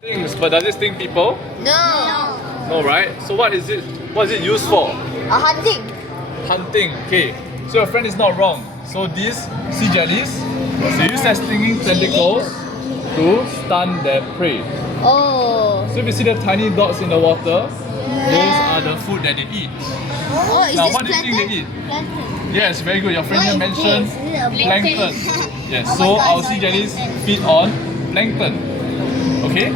Stings, but does it sting people? No. No, right? So what is it? What is it used for? Hunting. Hunting. Okay. So your friend is not wrong. So these sea jellies, they use as stinging tentacles to stun their prey. Oh. So if you see the tiny dots in the water, those are the food that they eat. Oh, is Now, this what do you think they eat? Plankton. Yes, very good. Your friend here What is mentioned this? Is it a plankton. Yes, Oh so my God, our sea sorry, jellies plankton. feed on plankton. Okay?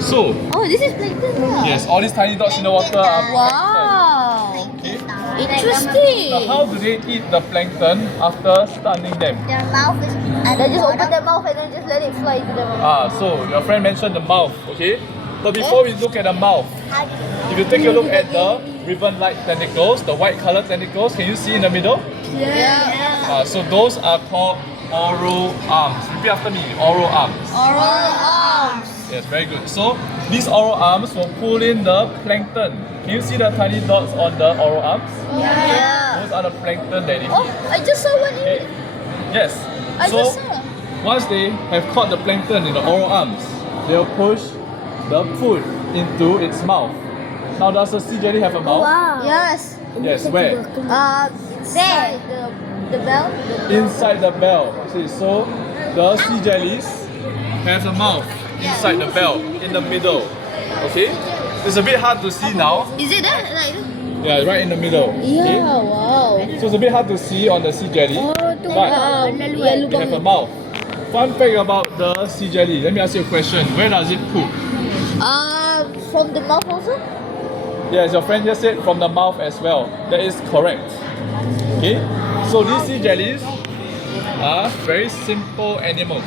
So, Oh, this is plankton. yes, all these tiny dots in the water are plankton. Wow. Okay? Interesting. Now, how do they eat the plankton after stunning them? Their mouth is. They just open their mouth and then just let it fly into their mouth. So your friend mentioned the mouth, okay? But before we look at the mouth, if you take a look at the ribbon-like tentacles, the white colored tentacles, can you see in the middle? Yeah. So those are called oral arms. Repeat after me, oral arms. Oral arms. Yes, very good. So these oral arms will pull in the plankton. Can you see the tiny dots on the oral arms? Yeah. Those are the plankton that they eat. Oh, I just saw one Okay? here. Yes. I So just saw. once they have caught the plankton in the oral arms, they'll push the food into its mouth. Now, does the sea jelly have a mouth? Wow. Yes. Yes, where? There. The bell. Inside the bell. See, so the sea jellies have a mouth inside the bell, in the middle. Okay? It's a bit hard to see now. Is it that? Like. Yeah, right in the middle. Okay? Wow. So it's a bit hard to see on the sea jelly, but they have a mouth. Fun fact about the sea jelly. Let me ask you a question. Where does it poop? From the mouth also? Yes, your friend just said from the mouth as well. That is correct. Okay? So these sea jellies are very simple animals.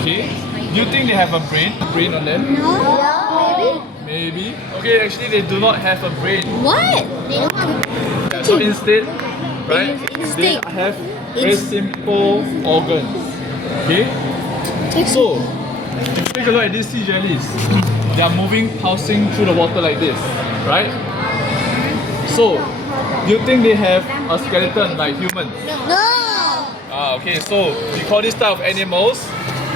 Okay? Do you think they have a brain on them? Yeah, Maybe. Okay, actually they do not have a brain. maybe. What? Yeah, so instead, right, they have very simple organs. Okay? So, if you take a look at these sea jellies, they are moving, pulsing through the water like this, right? So, do you think they have a skeleton like humans? No. Okay, so we call this type of animals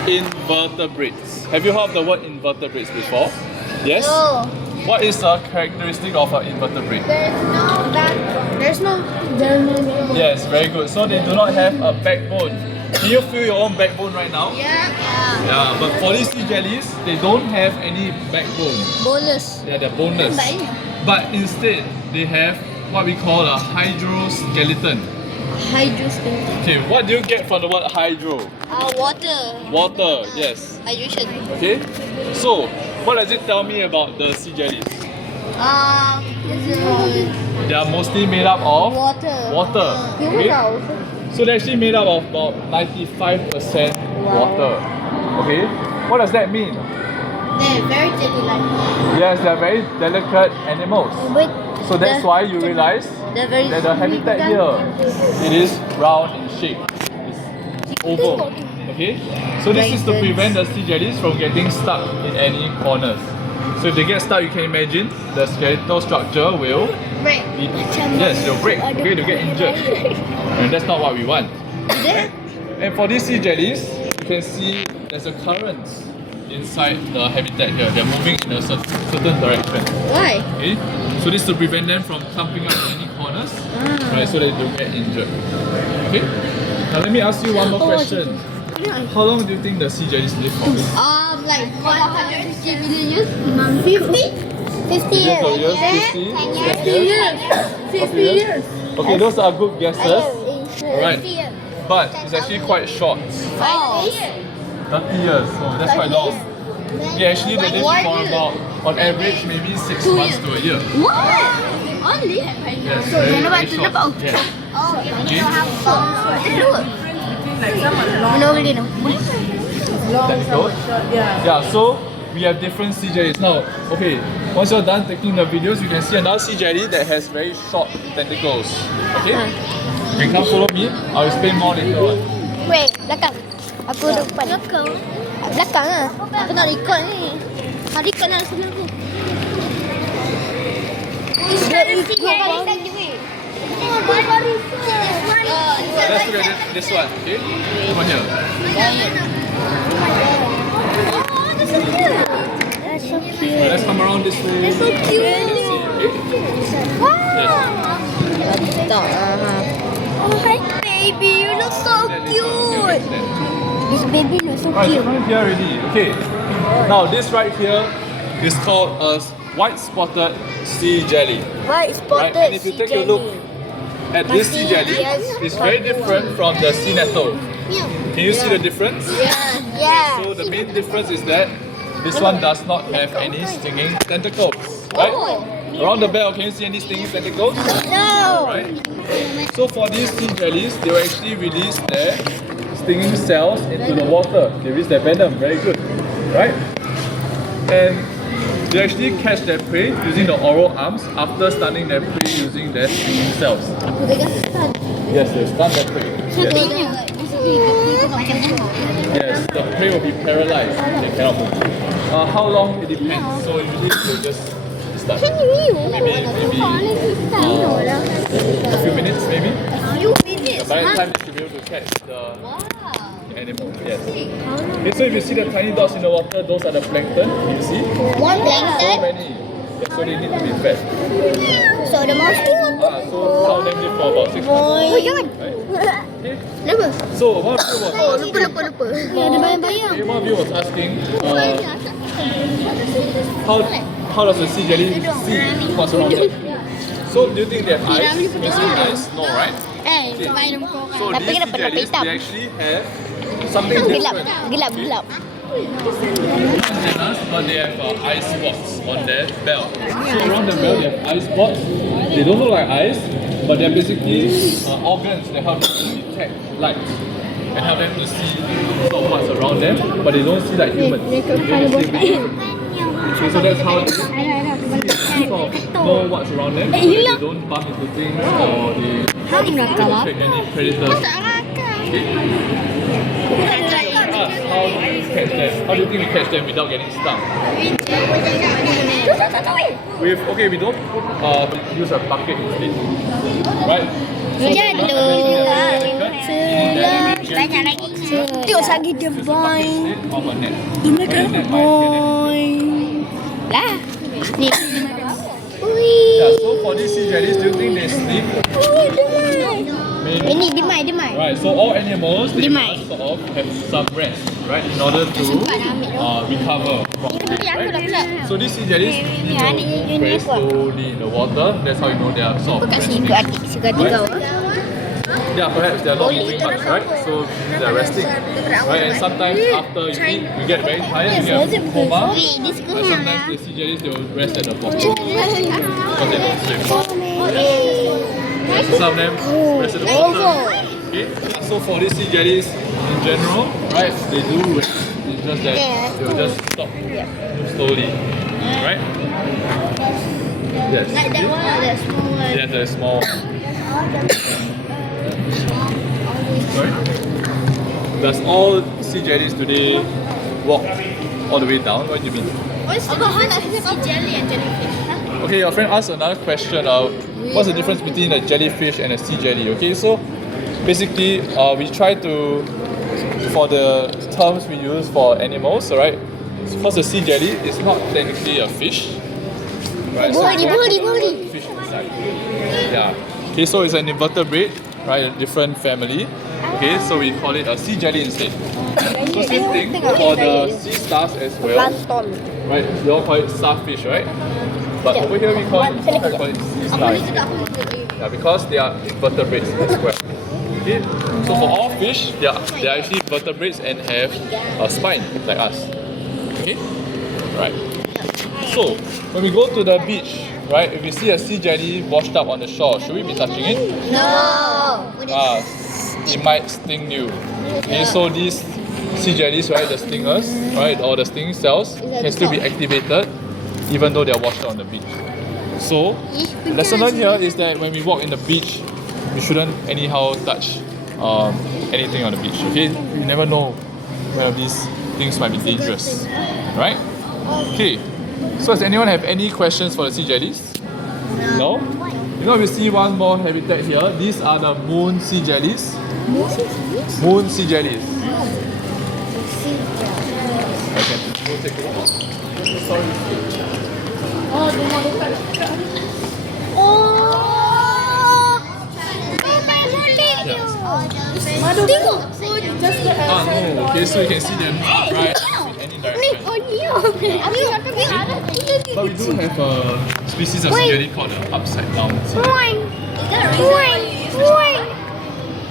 invertebrates. Have you heard of the word invertebrates before? Yes? No. What is a characteristic of an invertebrate? There's no. Yes, very good. So they do not have a backbone. Can you feel your own backbone right now? Yeah. Yeah, but for these sea jellies, they don't have any backbone. Bonus. Yeah, they're boneless. But instead, they have what we call a hydroskeleton. Hydroskeleton. Okay, what do you get from the word hydro? Water. Water, yes. Hydration. Okay, so what does it tell me about the sea jellies? They are mostly made up of Water. water. Humans Okay? are also. So they're actually made up of about 95% water. Okay? What does that mean? They're very jelly-like. Yes, they're very delicate animals. Wait. So that's why you realize They're very. that the habitat here, it is round in shape. It's oval. Okay? So this is to prevent the sea jellies from getting stuck in any corners. So if they get stuck, you can imagine the skeletal structure will Right. be, yes, they'll break. Okay, they'll get injured. And that's not what we want. And for these sea jellies, you can see there's a current inside the habitat here. They're moving in a certain direction. Why? Okay? So this to prevent them from clumping up in any corners, right? So that they don't get injured. Okay? Now let me ask you one more question. How long do you think the sea jellies live for? Like 150 million years? 50? 50 years. Millions of years? 50 years? 50 years. Okay, those are good guesses. Alright. 50 years. But it's actually quite short. 5 30 years. Oh, that's quite long. Yeah, actually they live for about, on average, maybe 6 months to a year. What? Only? Yes, very, very short. Yeah. Yeah, so we have different sea jellies. Now, okay, once you're done taking the videos, you can see another sea jelly that has very short tentacles. Okay? You can come follow me. I'll explain more later on. Wait, belakang. Aku depan. Belakang lah. Aku nak record ni. Record lah sebelah aku. It's very good. Let's look at this one, okay? Over here. Oh, this is good. around this way. They're so cute. Let's see, okay? Yes. Oh, hi, baby. You look so cute. This baby looks so Right, cute. right here already. Okay. Now this right here is called a white spotted sea jelly. White Right? And if you take a look at this sea jelly, Yes. it's very different from the sea nettle. Can you see the difference? Yeah. So the main difference is that this one does not have any stinging tentacles. Right? Around the bell, can you see any stinging tentacles? No. Right? So for these sea jellies, they will actually release their stinging cells into the water. They release their venom, very good. Right? And they actually catch their prey using the oral arms after stunning their prey using their stinging cells. Yes, they stun their prey. Yes. Yes, the prey will be paralyzed. They cannot move. How long? It depends. So usually they'll just start. Maybe a few minutes, maybe. By the time they should be able to catch the animal. Yes. Okay, so if you see the tiny dots in the water, those are the plankton. You see? One So plankton. many. Yeah, so they need to be fed. So the mouse So some of them live for about 6 months. Oh, jangan. Right? Okay. Kenapa? So one of you was asking. Lupa. Ada bayang-bayang. Okay, one of you was asking. How does the sea jelly see what's around them? So do you think they have eyes? Can you see eyes? No, right? So Tapi these sea kenapa nampak jellies, hitam? they actually have something Gelap. different. Gelap. Antennas, but they have eye spots on their bell. So around the bell, they have eye spots. They don't look like eyes, but they're basically organs that help them to detect light and help them to see sort of what's around them, but they don't see like humans. They actually see different. Okay, so that's how they sort of know what's around them. So that they don't bump into things or they attract any predators. Okay. How do you catch them? How do you think we catch them without getting stung? We don't use a bucket instead, right? Tengok lagi dia boy. Instead of a net. Lah. Ni. Yeah, so for these sea jellies, do you think they sleep? Maybe. Ini demai. Right, so all animals they Demai. must sort of have some rest, right, in order to recover from sleep, right? So these sea jellies need to very slowly in the water. That's how you know they are sort of resting. Yeah, perhaps they are not moving much, right? So they are resting, right? And sometimes after you eat, you get very tired, you get coma. But sometimes the sea jellies they will rest at the bottom because they don't swim. Some of them rest at the bottom. Okay, so for these sea jellies in general, right, they do rest. It's just that they will just stop slowly, right? Yes. Like that one or that small one? Yes, the small one. Sorry? Does all sea jellies today walk all the way down? What do you mean? Sea jelly and jellyfish. Okay, your friend asked another question. What's the difference between a jellyfish and a sea jelly? Okay, so basically, we try to, for the terms we use for animals, alright? Because the sea jelly is not technically a fish, right? So it's Body. fish inside. Yeah. Okay, so it's an invertebrate, right? A different family. Okay, so we call it a sea jelly instead. So same thing for the sea stars as well. Right? We all call it starfish, right? But over here we call it sea stars. Yeah, because they are invertebrates as well. Okay? So for all fish, they are actually vertebrates and have a spine like us. Okay? Right. So when we go to the beach, right? If we see a sea jelly washed up on the shore, should we be touching it? No. It might sting you. Okay, so these sea jellies, right, the stingers, right, or the stinging cells can still be activated even though they are washed out on the beach. So, lesson learned here is that when we walk in the beach, we shouldn't anyhow touch anything on the beach. Okay, you never know where these things might be dangerous, right? Okay. So does anyone have any questions for the sea jellies? No? You know, we see one more habitat here. These are the moon sea jellies. Moon sea jellies. Okay, we'll take a look. Sorry. Oh. Yeah. Tengok. No. Okay, so you can see them right in any direction. But we do have a species of sea jelly called the upside down sea jelly.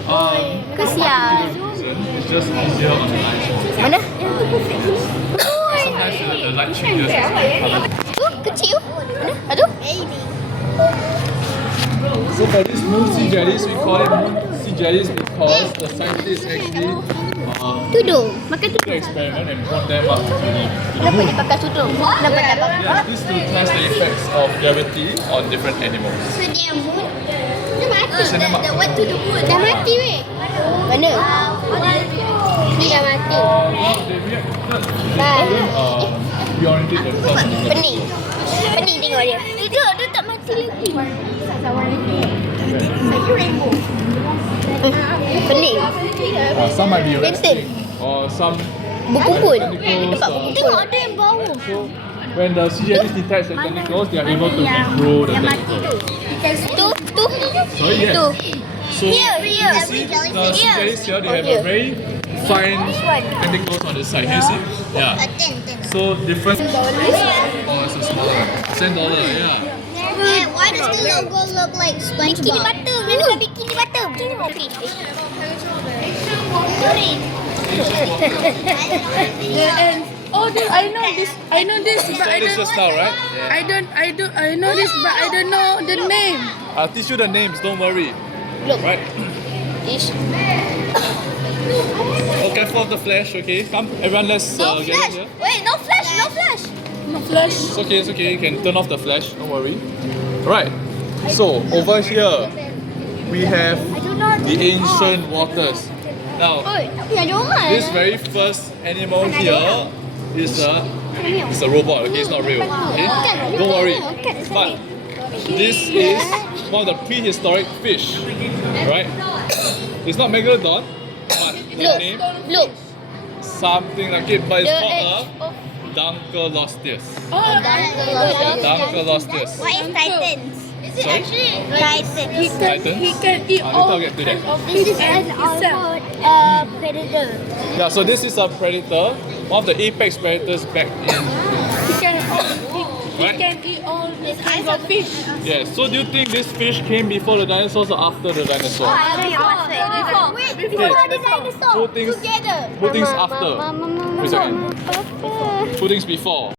Not Kesian. particular reason, it's just easier on the eyes. Mana? Sometimes the light changes as well. Tu kecil. Mana? Aduh. So for these moon sea jellies, we call it moon sea jellies because the scientists actually Tudung. Makan do the experiment and brought them up to the Kenapa moon. dia pakai tudung? Kenapa dia pakai? Yes, this to test the effects of gravity on different animals. So dia moon. Dia mati. Send them up. Dah mati weh. Mana? Ni dah mati. They reacted Dah. reorientate themselves. Pening. Pening tengok dia. Dia tak mati lagi. Pening. Some might be Instant. resting or some Berkumpul. tentacles, Nampak berkumpul. Tengok ada yang bau. So when the sea jellies detach the tentacles, they are able to regrow the tentacles. Tu. Sorry, yes. Tu. So Here. you see the sea jellies here, they have a very fine tentacles on the side. Can you see? Yeah. So different. Oh, it's a small one. $10, yeah. Why does the logo look like SpongeBob? Bikini Bottom. Mana kan Bikini Bottom? And I know this, but I So this don't. just now, right? I know this, but I don't know the name. I'll teach you the names. Don't worry. Look. Right? Ish. Oh, careful of the flash. Okay, come, everyone. Let's No get flash. in here. Wait, no flash. No flash. No flash. It's okay. It's okay. You can turn off the flash. Don't worry. Right. So over here, we have the ancient waters. Now, Oi, tapi ada orang. this very first animal here is a robot. Okay, it's not real. Okay, don't worry. But this is one of the prehistoric fish, right? It's not megalodon, but the name Look. something like it, but it's The called edge a of Dunkelostis. Dunkelostis. Dunkelostis. What is Titans? Is it Sorry? actually Titans? Titans? He can eat Later all I'll get to that. of This fish is and an itself. predator. Yeah, so this is a predator, one of the apex predators back in. He can Right? eat all the kinds of fish. Yeah, so do you think this fish came before the dinosaurs or after the dinosaurs? Before. Wait, before the dinosaur. Who thinks- Together. who thinks after? Wait a second. Who thinks before?